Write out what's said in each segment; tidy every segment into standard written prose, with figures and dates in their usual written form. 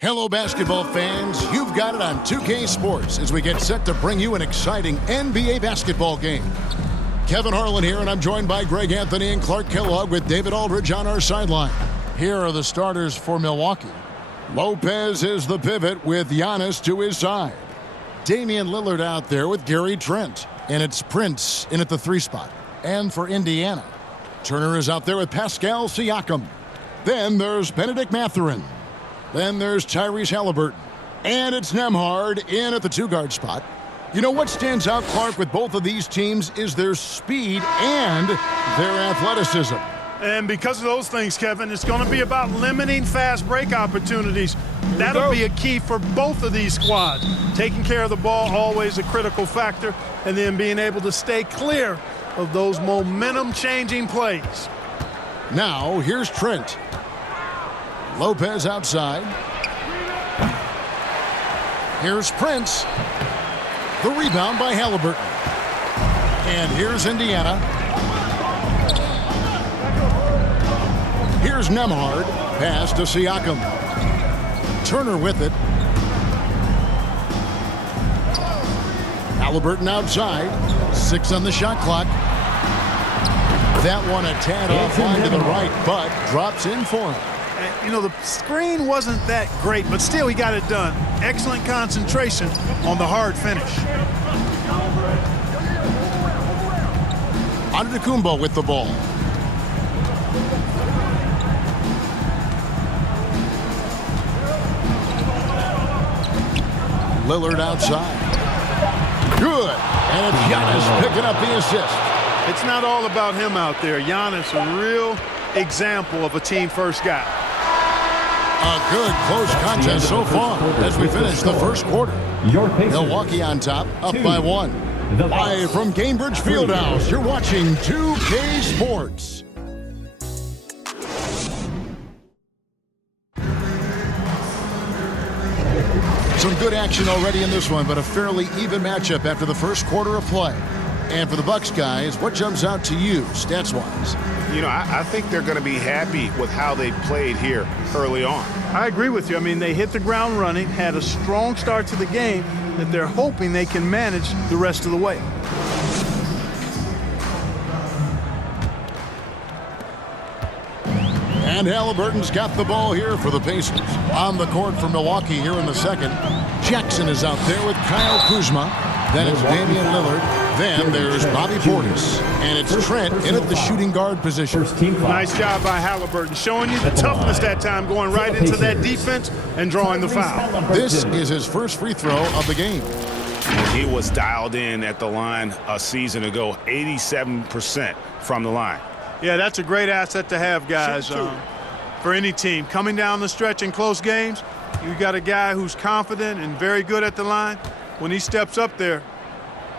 Hello, basketball fans. You've got it on 2K Sports as we get set to bring you an exciting NBA basketball game. Kevin Harlan here, and I'm joined by Greg Anthony and Clark Kellogg with David Aldridge on our sideline. Here are the starters for Milwaukee. Lopez is the pivot with Giannis to his side. Damian Lillard out there with Gary Trent. And it's Prince in at the 3 spot. And for Indiana, Turner is out there with Pascal Siakam. Then there's Benedict Mathurin. Then there's Tyrese Halliburton. And it's Nembhard in at the 2-guard spot. You know what stands out, Clark, with both of these teams is their speed and their athleticism. And because of those things, Kevin, it's going to be about limiting fast break opportunities. That'll be a key for both of these squads. Taking care of the ball, always a critical factor, and then being able to stay clear of those momentum-changing plays. Now, here's Trent. Lopez outside. Here's Prince. The rebound by Halliburton. And here's Indiana. Here's Nembhard. Pass to Siakam. Turner with it. Halliburton outside. 6 on the shot clock. That one a tad offline to the right, but drops in for him. You know, the screen wasn't that great, but still he got it done. Excellent concentration on the hard finish. Antetokounmpo with the ball. Lillard outside. Good. And it's Giannis picking up the assist. It's not all about him out there. Giannis, a real example of a team-first guy. A good close contest so far as we finish the first quarter. Milwaukee on top, up by 1. Live from Gainbridge Fieldhouse, you're watching 2K Sports. Some good action already in this one, but a fairly even matchup after the first quarter of play. And for the Bucks guys, what jumps out to you, stats-wise? You know, I think they're going to be happy with how they played here early on. I agree with you. I mean, they hit the ground running, had a strong start to the game that they're hoping they can manage the rest of the way. And Halliburton's got the ball here for the Pacers. On the court for Milwaukee here in the second. Jackson is out there with Kyle Kuzma. Then it's Damian Lillard. Then there's Bobby Portis. And it's Trent in at the shooting guard position. Nice job by Halliburton, showing you the toughness that time, going right into that defense and drawing the foul. This is his first free throw of the game. He was dialed in at the line a season ago, 87% from the line. Yeah, that's a great asset to have, guys, for any team. Coming down the stretch in close games, you got a guy who's confident and very good at the line. When he steps up there,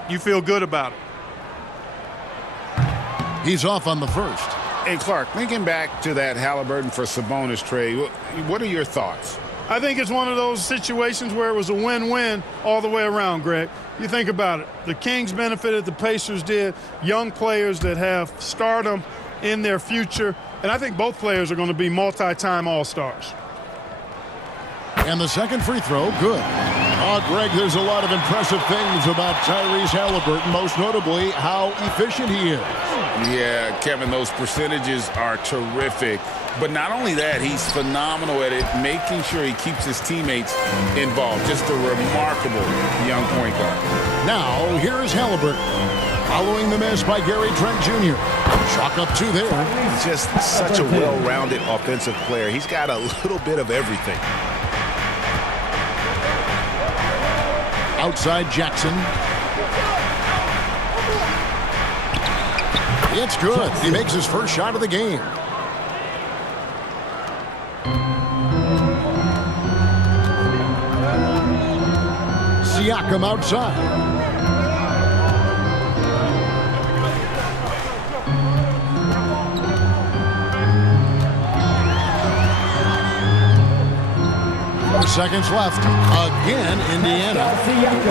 you feel good about it. He's off on the first. Hey, Clark, thinking back to that Halliburton for Sabonis trade, what are your thoughts? I think it's one of those situations where it was a win-win all the way around, Greg. You think about it. The Kings benefited, the Pacers did. Young players that have stardom in their future. And I think both players are going to be multi-time All-Stars. And the second free throw, good. Greg, there's a lot of impressive things about Tyrese Halliburton, most notably how efficient he is. Yeah, Kevin, those percentages are terrific. But not only that, he's phenomenal at it, making sure he keeps his teammates involved. Just a remarkable young point guard. Now, here's Halliburton. Following the miss by Gary Trent Jr. Chalk up 2 there. He's just such a well-rounded offensive player. He's got a little bit of everything. Outside Jackson. It's good. He makes his first shot of the game. Siakam outside. Seconds left. Again, Indiana.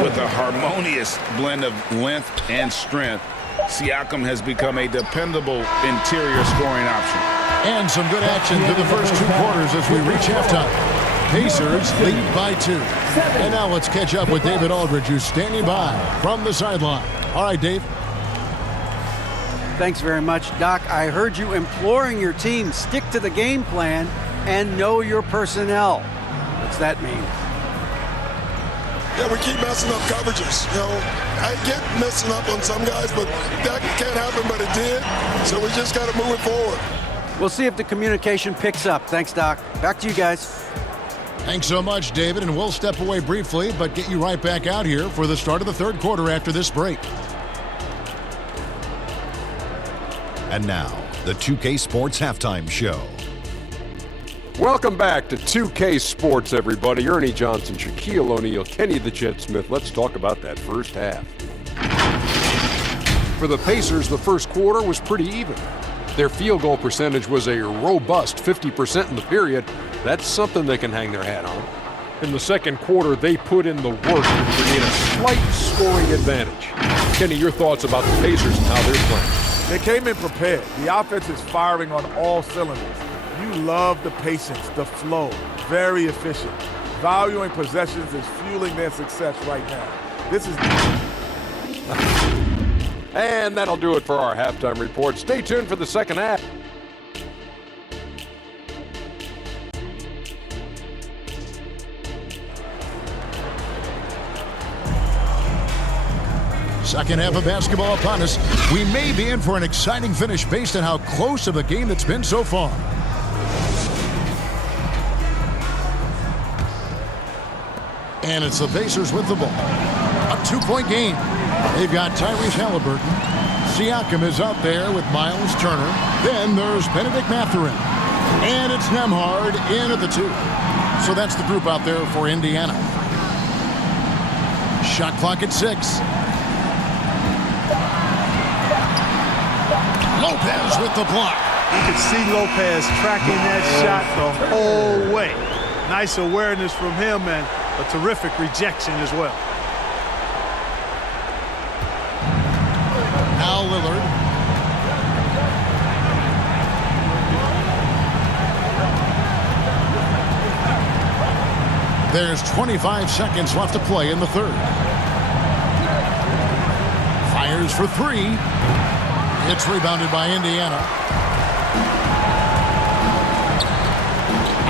With a harmonious blend of length and strength, Siakam has become a dependable interior scoring option. And some good action through the first 2 quarters as we reach halftime. Pacers lead by 2. And now let's catch up with David Aldridge, who's standing by from the sideline. All right, Dave. Thanks very much, Doc. I heard you imploring your team, stick to the game plan and know your personnel. What's that mean? Yeah, we keep messing up coverages. You know, I get messing up on some guys, but that can't happen, but it did. So we just got to move it forward. We'll see if the communication picks up. Thanks, Doc. Back to you guys. Thanks so much, David, and we'll step away briefly, but get you right back out here for the start of the third quarter after this break. And now, the 2K Sports Halftime Show. Welcome back to 2K Sports, everybody. Ernie Johnson, Shaquille O'Neal, Kenny the Jet Smith. Let's talk about that first half. For the Pacers, the first quarter was pretty even. Their field goal percentage was a robust 50% in the period. That's something they can hang their hat on. In the second quarter, they put in the work to create a slight scoring advantage. Kenny, your thoughts about the Pacers and how they're playing? They came in prepared. The offense is firing on all cylinders. You love the patience, the flow, very efficient. Valuing possessions is fueling their success right now. This is... And that'll do it for our halftime report. Stay tuned for the second half. Second half of basketball upon us. We may be in for an exciting finish based on how close of a game it's been so far. And it's the Pacers with the ball. A 2-point game. They've got Tyrese Halliburton. Siakam is out there with Miles Turner. Then there's Benedict Mathurin. And it's Nembhard in at the 2. So that's the group out there for Indiana. Shot clock at 6. Lopez with the block. You can see Lopez tracking that shot the whole way. Nice awareness from him and a terrific rejection as well. Now Lillard. There's 25 seconds left to play in the third. Fires for 3. It's rebounded by Indiana.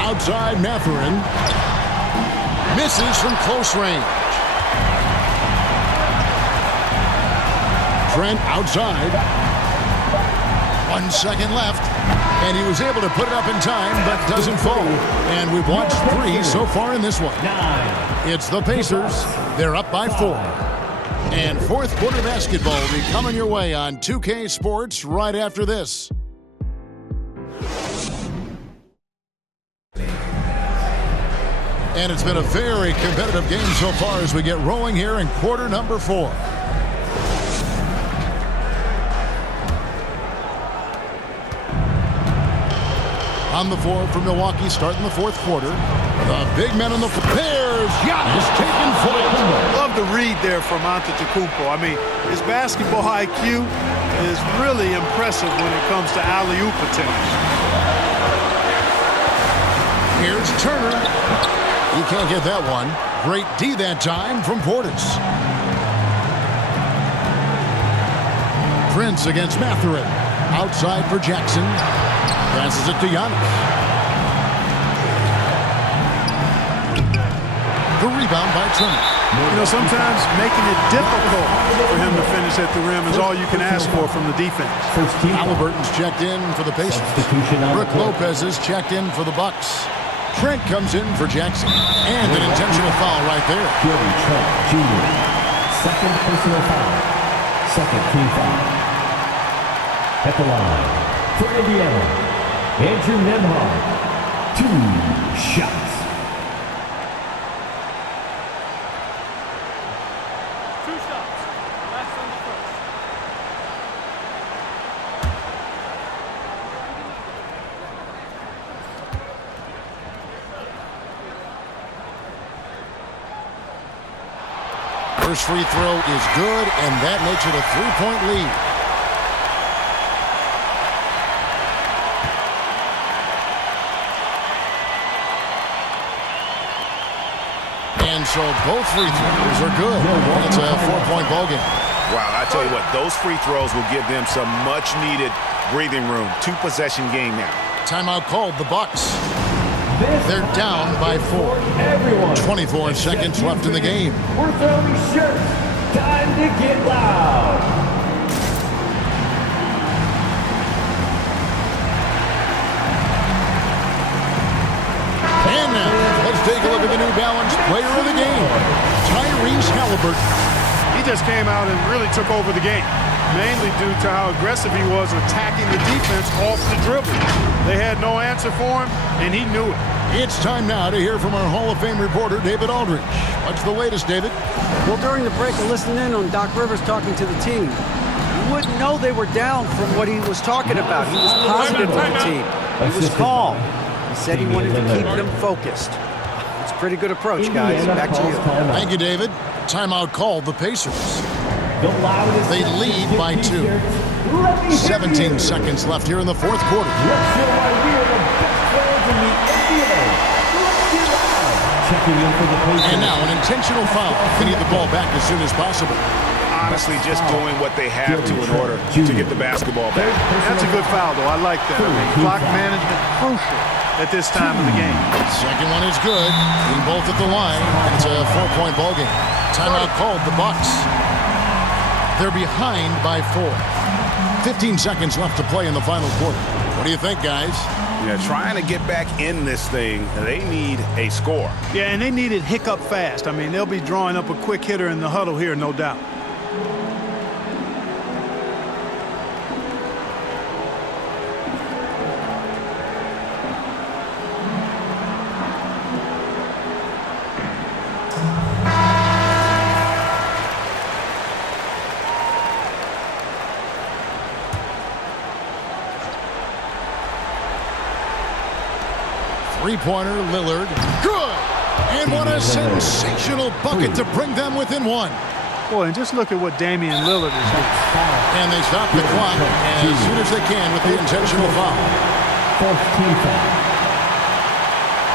Outside Mathurin. Misses from close range. Trent outside. 1 second left. And he was able to put it up in time, but doesn't fall. And we've watched 3 so far in this one. It's the Pacers. They're up by 4. And fourth quarter basketball will be coming your way on 2K Sports right after this. And it's been a very competitive game so far as we get rolling here in quarter number 4. On the floor for Milwaukee starting the fourth quarter. The big men on the Bears. Giannis taking flight. Love the read there from Antetokounmpo. I mean, his basketball IQ is really impressive when it comes to alley-oop attempts. Here's Turner. He can't get that one. Great D that time from Portis. Prince against Mathurin. Outside for Jackson. Passes it to Giannis. The rebound by Turner. You know, sometimes making it difficult for him to finish at the rim is all you can ask for from the defense. Halliburton's checked in for the Pacers. Brook Lopez is checked in for the Bucks. Trent comes in for Jackson. And an intentional foul right there. Trent Jr. Second personal foul. Second team foul. At the line for Indiana, Andrew Nembhard. 2 shots. First free throw is good, and that makes it a 3-point lead. And so both free throws are good. It's a 4-point ball game. Wow, I tell you what, those free throws will give them some much-needed breathing room. 2-possession game now. Timeout called, the Bucks. They're down by 4. 24 seconds left in the game. We're throwing shirts. Time to get loud. And now, let's take a look at the New Balance player of the game, Tyrese Halliburton. He just came out and really took over the game, mainly due to how aggressive he was attacking the defense off the dribble. They had no answer for him, and he knew it. It's time now to hear from our Hall of Fame reporter, David Aldridge. What's the latest, David? Well, during the break, I listened in on Doc Rivers talking to the team. You wouldn't know they were down from what he was talking about. He was positive with the team. He was calm. He said he wanted to keep them focused. It's a pretty good approach, guys. Back to you. Thank you, David. Timeout called, the Pacers. They lead by 2. 17 seconds left here in the fourth quarter. And now an intentional foul. They need the ball back as soon as possible. Honestly, just doing what they have to in order to get the basketball back. That's a good foul, though. I like that. I mean, clock management crucial at this time of the game. Second one is good. In both at the line. And it's a 4-point ball game. Timeout called, the Bucks. They're behind by 4. 15 seconds left to play in the final quarter. What do you think, guys? Yeah, trying to get back in this thing, they need a score. Yeah, and they need it hiccup fast. I mean, they'll be drawing up a quick hitter in the huddle here, no doubt. Three-pointer, Lillard. Good! And what a sensational bucket to bring them within 1. Boy, and just look at what Damian Lillard is doing. And they stop the clock as soon as they can with the intentional foul. Fourth team foul.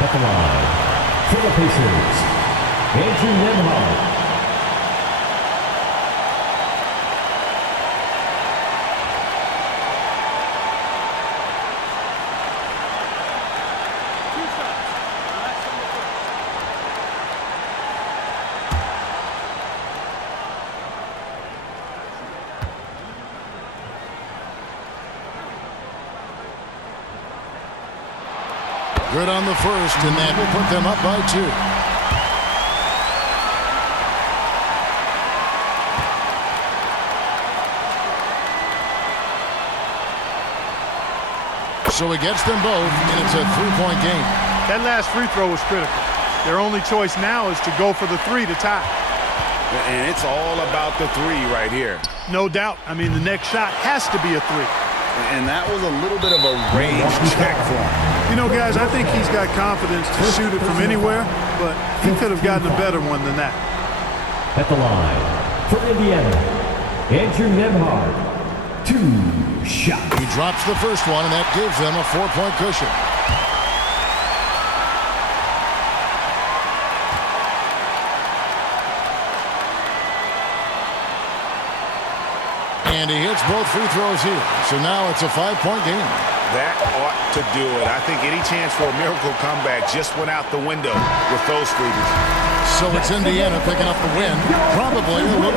At the line, for the Pacers, Andrew Nembhard. Good on the first, and that will put them up by 2. So he gets them both, and it's a 3-point game. That last free throw was critical. Their only choice now is to go for the 3 to tie. And it's all about the 3 right here. No doubt. I mean, the next shot has to be a 3. And that was a little bit of a range check for him. You know, guys, I think he's got confidence to shoot it from anywhere, but he could have gotten a better one than that. At the line, for Indiana, Andrew Nembhard. 2 shots. He drops the first one, and that gives them a 4-point cushion. And he hits both free throws here. So now it's a 5-point game. That ought to do it. I think any chance for a miracle comeback just went out the window with those freebies. So it's Indiana picking up the win. Probably a little